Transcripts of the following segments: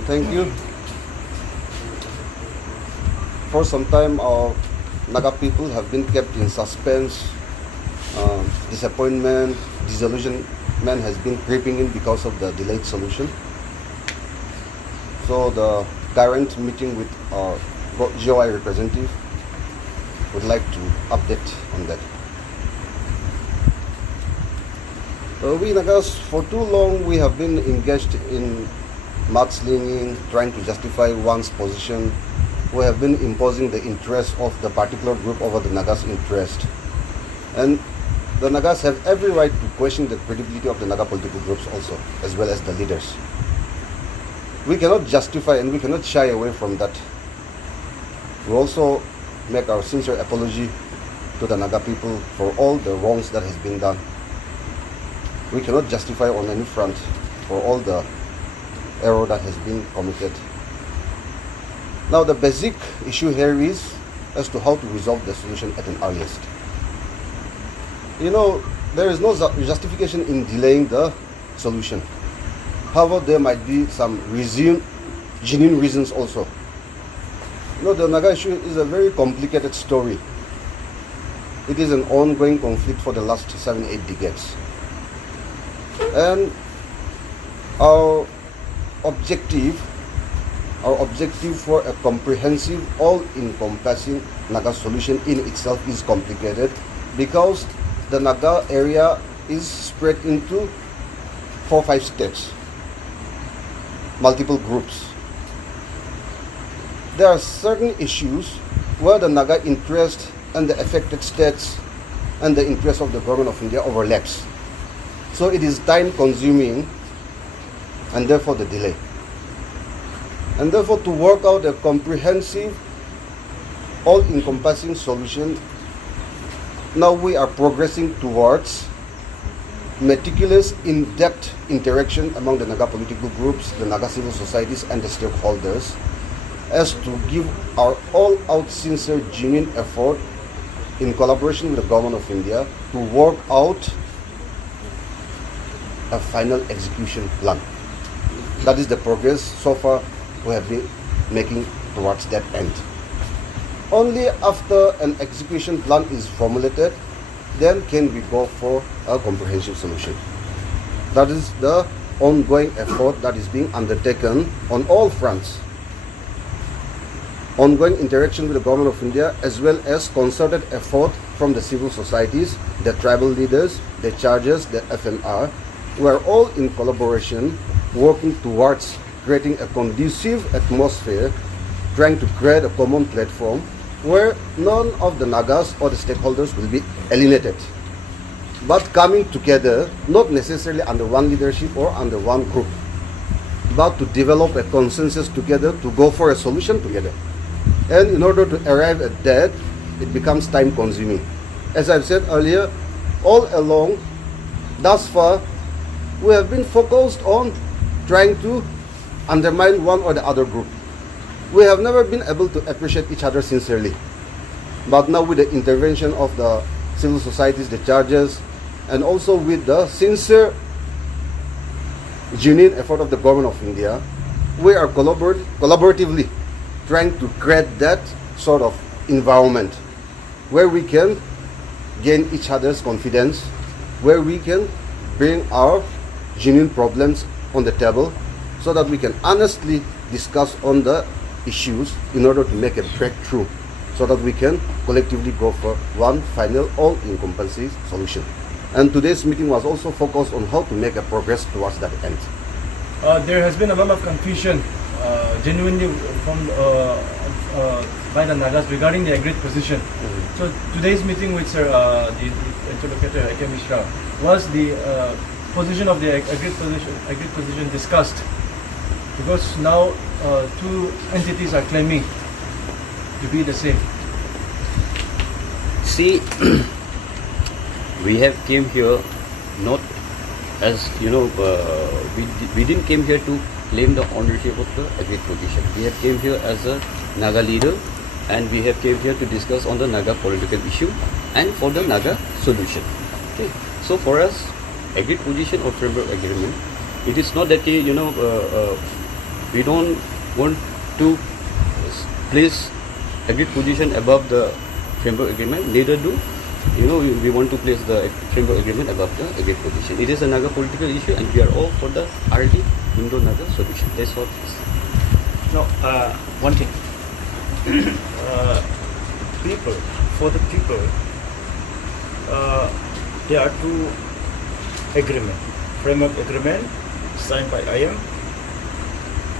Thank you. For some time, our Naga people have been kept in suspense. Disappointment, disillusionment has been creeping in because of the delayed solution. So the current meeting with our GOI representative would like to update on that. We Nagas, for too long, we have been engaged in mudslinging, trying to justify one's position. We have been imposing the interest of the particular group over the Nagas' interest. And the Nagas have every right to question the credibility of the Naga political groups also, as well as the leaders. We cannot justify and we cannot shy away from that. We also make our sincere apology to the Naga people for all the wrongs that has been done. We cannot justify on any front for all the error that has been committed. Now the basic issue here is as to how to resolve the solution at an earliest. There is no justification in delaying the solution. However, there might be some genuine reasons also. The Naga issue is a very complicated story. It is an ongoing conflict for the last 7-8 decades. And our objective for a comprehensive, all-encompassing Naga solution in itself is complicated because the Naga area is spread into 4-5 states, multiple groups. There are certain issues where the Naga interest and the affected states and the interest of the government of India overlaps. So it is time consuming and therefore the delay. And therefore to work out a comprehensive, all-encompassing solution, now we are progressing towards meticulous, in-depth interaction among the Naga political groups, the Naga civil societies and the stakeholders as to give our all-out sincere, genuine effort in collaboration with the government of India to work out a final execution plan. That is the progress so far we have been making towards that end. Only after an execution plan is formulated, then can we go for a comprehensive solution. That is the ongoing effort that is being undertaken on all fronts. Ongoing interaction with the government of India as well as concerted effort from the civil societies, the tribal leaders, the chargers, the FMR. We are all in collaboration working towards creating a conducive atmosphere, trying to create a common platform where none of the Nagas or the stakeholders will be alienated, but coming together, not necessarily under one leadership or under one group, but to develop a consensus together, to go for a solution together. And in order to arrive at that, it becomes time consuming. As I've said earlier, all along, thus far, we have been focused on trying to undermine one or the other group. We have never been able to appreciate each other sincerely. But now with the intervention of the civil societies, the charges, and also with the sincere, genuine effort of the government of India, we are collaboratively trying to create that sort of environment where we can gain each other's confidence, where we can bring our genuine problems on the table so that we can honestly discuss on the issues in order to make a breakthrough so that we can collectively go for one final all-encompassing solution. And today's meeting was also focused on how to make a progress towards that end. There has been a lot of confusion genuinely from by the Nagas regarding the agreed position. So today's meeting with the interlocutor Mishra was the position of the agreed position discussed, because now two entities are claiming to be the same. See, we have came here not as we didn't came here to claim the ownership of the agreed position. We have came here as a Naga leader, and we have came here to discuss on the Naga political issue and for the Naga solution. Okay, so for us, agreed position or framework agreement, it is not that We don't want to place agreed position above the framework agreement. Neither do we want to place the framework agreement above the agreed position. It is a Naga political issue, and we are all for the RD Indo-Naga solution. That's all it is. No, one thing. For the people, there are two agreement. Framework agreement signed by IM,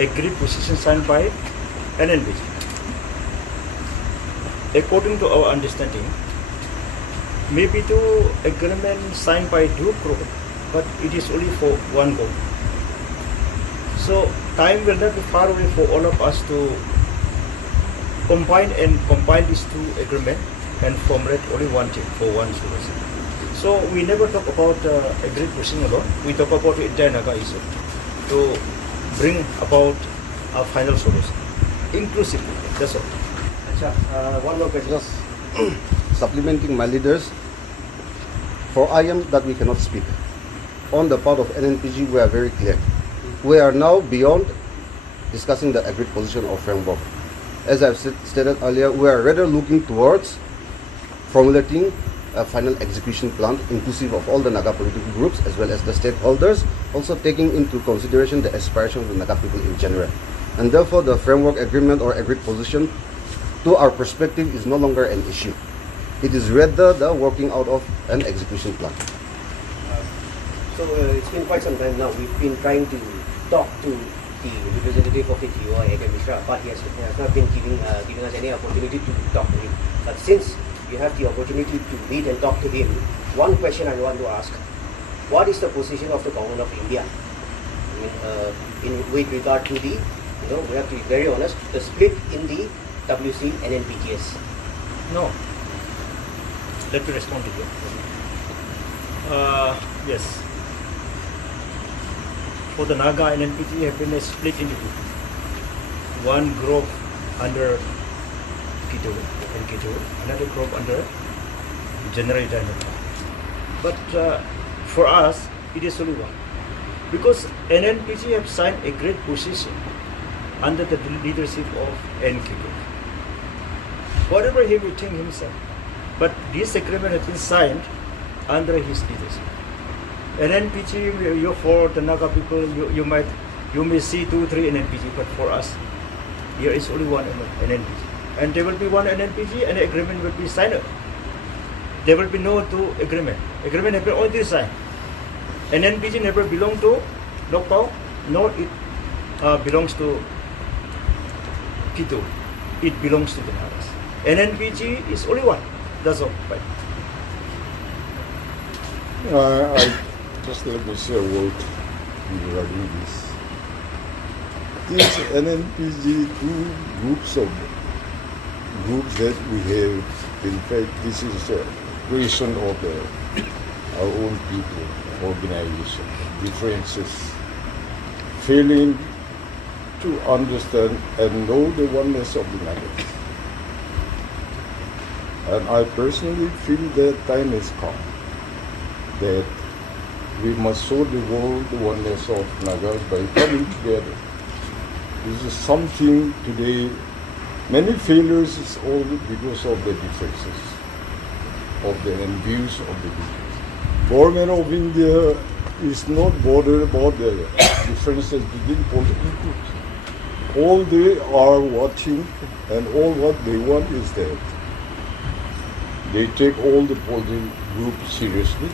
agreed position signed by NNBG. According to our understanding, maybe two agreement signed by two group, but it is only for one goal. So time will not be far away for all of us to combine and compile these two agreements and formulate only one thing for one solution. So we never talk about agreed position alone. We talk about the entire Naga issue to bring about a final solution, inclusively. That's all. One more question. Just supplementing my leaders. For IM that we cannot speak. On the part of NNPG, we are very clear. We are now beyond discussing the agreed position or framework. As I've stated earlier, we are rather looking towards formulating a final execution plan inclusive of all the Naga political groups as well as the stakeholders, also taking into consideration the aspirations of the Naga people in general. And therefore, the framework agreement or agreed position, to our perspective, is no longer an issue. It is rather the working out of an execution plan. So it's been quite some time now. We've been trying to talk to the representative of the GOI, Mishra, but he has not been giving us any opportunity to talk to him. But since you have the opportunity to meet and talk to him, one question I want to ask: what is the position of the government of India? With regard to the, we have to be very honest, the split in the WC and NPGS. No. Let me respond to you. Yes. For the Naga and NPG have been split into two. One group under Kito and Kito, another group under General Dynamo. But for us, it is only one. Because NNPG have signed a great position under the leadership of NKK. Whatever he will think himself. But this agreement has been signed under his leadership. NNPG, for the Naga people, you may see 2, 3 NNPG, but for us, there is only one NNPG. And there will be one NNPG and the agreement will be signed. There will be no two agreement. Agreement has been only signed. NNPG never belonged to Lokpao, nor it belongs to Kito. It belongs to the Nagas. NNPG is only one. That's all. Bye. Just let me say a word regarding this. These NNPG two groups that we have, in fact, this is a creation of our own people, organization, differences, failing to understand and know the oneness of the Naga. And I personally feel that time has come that we must show the world the oneness of Nagas by coming together. This is something today, many failures is all because of the differences of the views of the people. Government of India is not bothered about the differences between political groups. All they are watching and all what they want is that they take all the political groups seriously.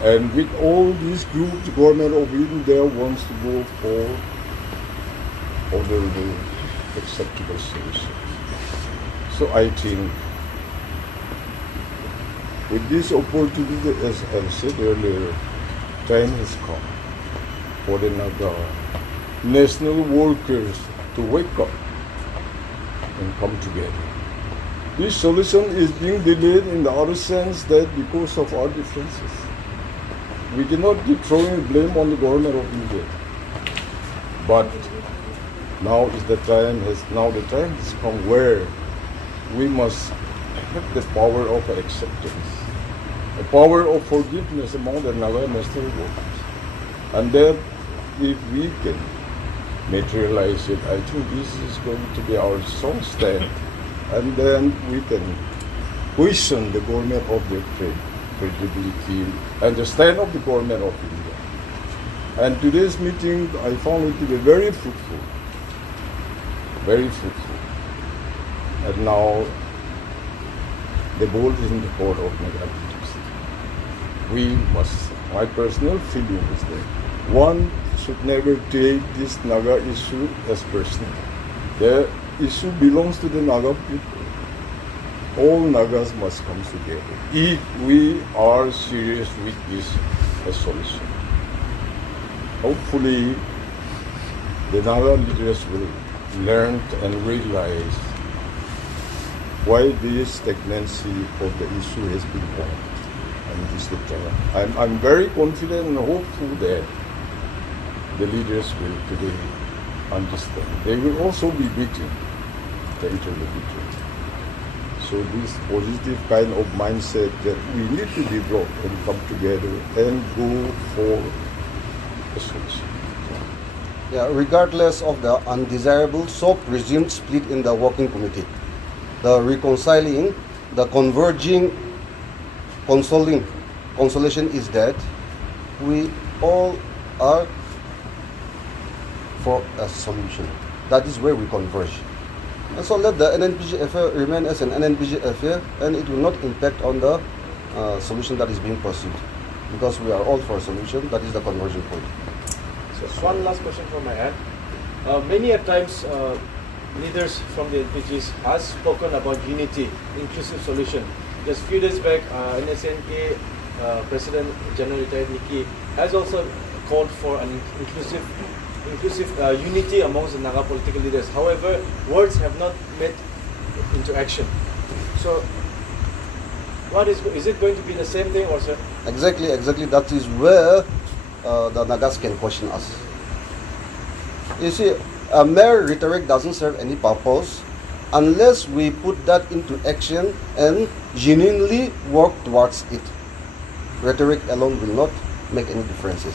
And with all these groups, the government of India wants to go for honorable, acceptable solution. So I think with this opportunity, as I said earlier, time has come for the Naga national workers to wake up and come together. This solution is being delayed in the other sense that because of our differences. We cannot keep throwing blame on the government of India. But now the time has come where we must have the power of acceptance, the power of forgiveness among the Naga national workers. And that if we can materialize it, I think this is going to be our strong stand. And then we can question the government of the credibility and the stand of the government of India. And today's meeting, I found it to be very fruitful. Very fruitful. And now the ball is in the court of Naga. We must, my personal feeling is that one should never take this Naga issue as personal. The issue belongs to the Naga people. All Nagas must come together if we are serious with this solution. Hopefully, the Naga leaders will learn and realize why this stagnancy of the issue has been born. And I'm very confident and hopeful that the leaders will today understand. They will also be meeting the interlocutor. So this positive kind of mindset that we need to develop and come together and go for a solution. Yeah, regardless of the undesirable, so presumed split in the working committee, the reconciling, the converging, consolation is that we all are for a solution. That is where we converge. And so let the NNPG affair remain as an NNPG affair, and it will not impact on the solution that is being pursued, because we are all for a solution. That is the conversion point. So one last question from my end. Many a times leaders from the NPGs has spoken about unity, inclusive solution. Just few days back, NSNK President General Retired Nikki has also called for an inclusive unity amongst the Naga political leaders. However, words have not met into action. So, what is it going to be the same thing, or sir? Exactly. That is where the Nagas can question us. You see, a mere rhetoric doesn't serve any purpose unless we put that into action and genuinely work towards it. Rhetoric alone will not make any differences.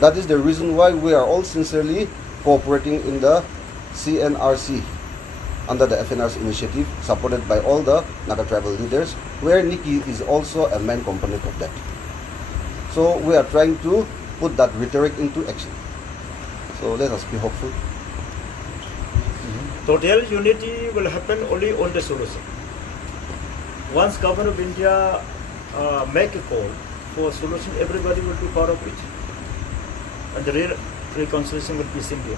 That is the reason why we are all sincerely cooperating in the CNRC under the FNR's initiative, supported by all the Naga tribal leaders, where Nikki is also a main component of that. So we are trying to put that rhetoric into action. So let us be hopeful. Total unity will happen only on the solution. Once Government of India make a call for a solution, everybody will be part of it. And the real reconciliation will be simple.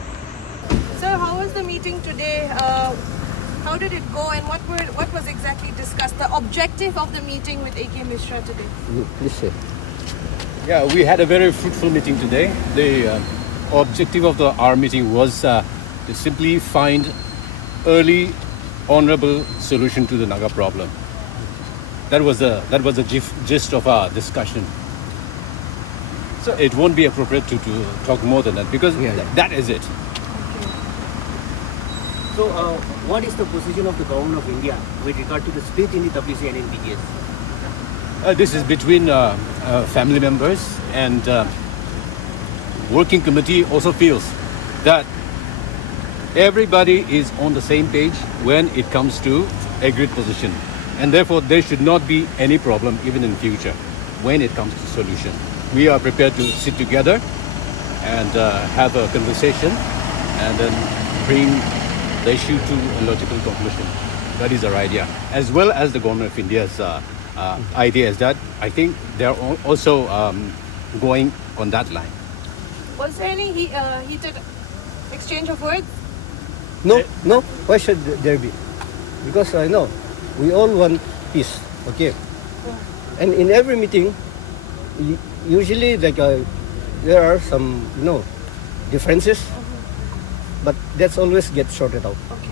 Sir, how was the meeting today? How did it go, and what was exactly discussed? The objective of the meeting with AK Mishra today? Please say. Yeah, we had a very fruitful meeting today. The objective of our meeting was to simply find early, honorable solution to the Naga problem. That was the gist of our discussion. So it won't be appropriate to talk more than that, because that is it. So, what is the position of the Government of India with regard to the split in the WC and NPGs? This is between family members, and working committee also feels that everybody is on the same page when it comes to agreed position, and therefore there should not be any problem even in future when it comes to solution. We are prepared to sit together and have a conversation and then bring the issue to a logical conclusion. That is our idea, as well as the Government of India's idea is that I think they are also going on that line. Was there any heated exchange of words? No. Why should there be? Because I know we all want peace. Okay. And in every meeting, usually there are some differences, but that's always gets sorted out. Okay.